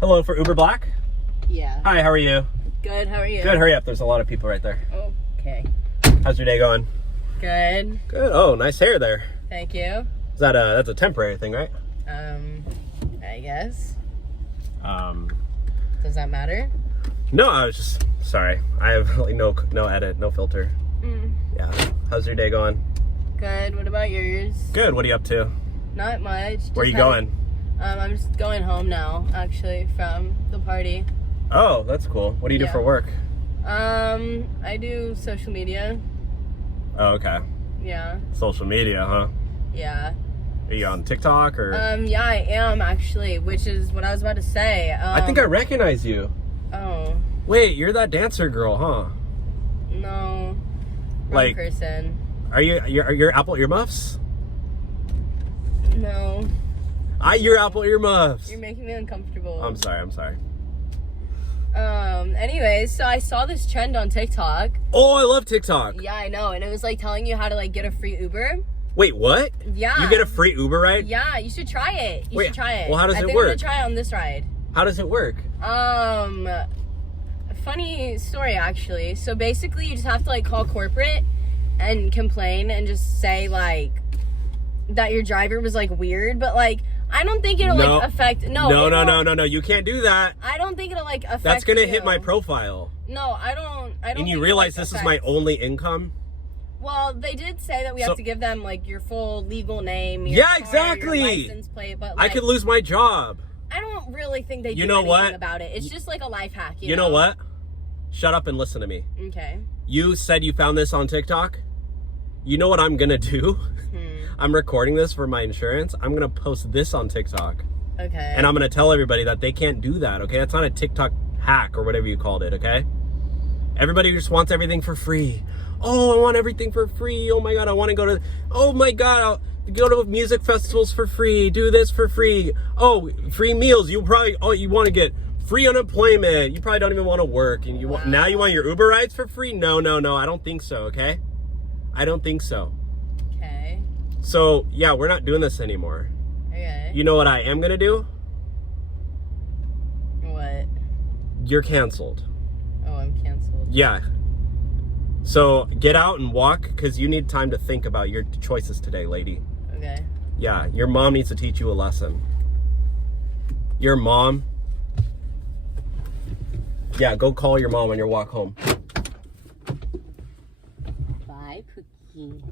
Hello for Uber Black. Yeah. Hi, how are you? Good, how are you? Good, hurry up. There's a lot of people right there. Okay. How's your day going? Good. Good. Oh, nice hair there. Thank you. Is that that's a temporary thing, right? I guess. Um, Does that matter? no, I was just, sorry. I have like no edit, no filter. Yeah. How's your day going? Good. What about yours? Good. What are you up to? Not much. Where are you going? I'm just going home now, actually, from the party. Oh, that's cool. What do you do for work? I do social media. Oh, okay. Yeah. Social media, huh? Yeah. Are you on TikTok or? Yeah, I am actually, which is what I was about to say. I think I recognize you. Oh. Wait, you're that dancer girl, huh? No. Wrong Like, person. are you're Apple earmuffs? No. You're Apple earmuffs. You're making me uncomfortable. I'm sorry. Anyways, so I saw this trend on TikTok. Oh, I love TikTok. Yeah, I know. And it was like telling you how to like get a free Uber. Wait, what? Yeah. You get a free Uber ride? Yeah, you should try it. You should try it. Well, how does it I think work? I'm gonna try it on this ride. How does it work? Funny story actually. So basically you just have to like call corporate and complain and just say like that your driver was like weird, but like I don't think it'll like affect No, you can't do that. I don't think it'll like affect That's gonna you. hit my profile. No, I don't And you think realize it'll, like, this is my affect- only income? Well, they did say that we have to give them like your full legal name, your Yeah, car, exactly. your license plate, but like, I could lose my job. I don't really think they do You know anything what? about it. It's just like a life hack, You know what? Shut up and listen to me. Okay. You said you found this on TikTok. You know what I'm gonna do? I'm recording this for my insurance. I'm gonna post this on TikTok. Okay. And I'm gonna tell everybody that they can't do that, okay? That's not a TikTok hack or whatever you called it, okay? Everybody just wants everything for free. Oh, I want everything for free. Oh my God, I wanna go to, oh my God, I'll go to music festivals for free, do this for free. Oh, free meals. You wanna get free unemployment. You probably don't even wanna work. And now you want your Uber rides for free? No, I don't think so, okay? I don't think so. Okay. So, yeah, we're not doing this anymore. Okay. You know what I am gonna do? What? You're canceled. Oh, I'm canceled. Yeah. So get out and walk because you need time to think about your choices today, lady. Okay. Yeah, your mom needs to teach you a lesson. Your mom. Yeah, go call your mom on your walk home. Bye, Cookie.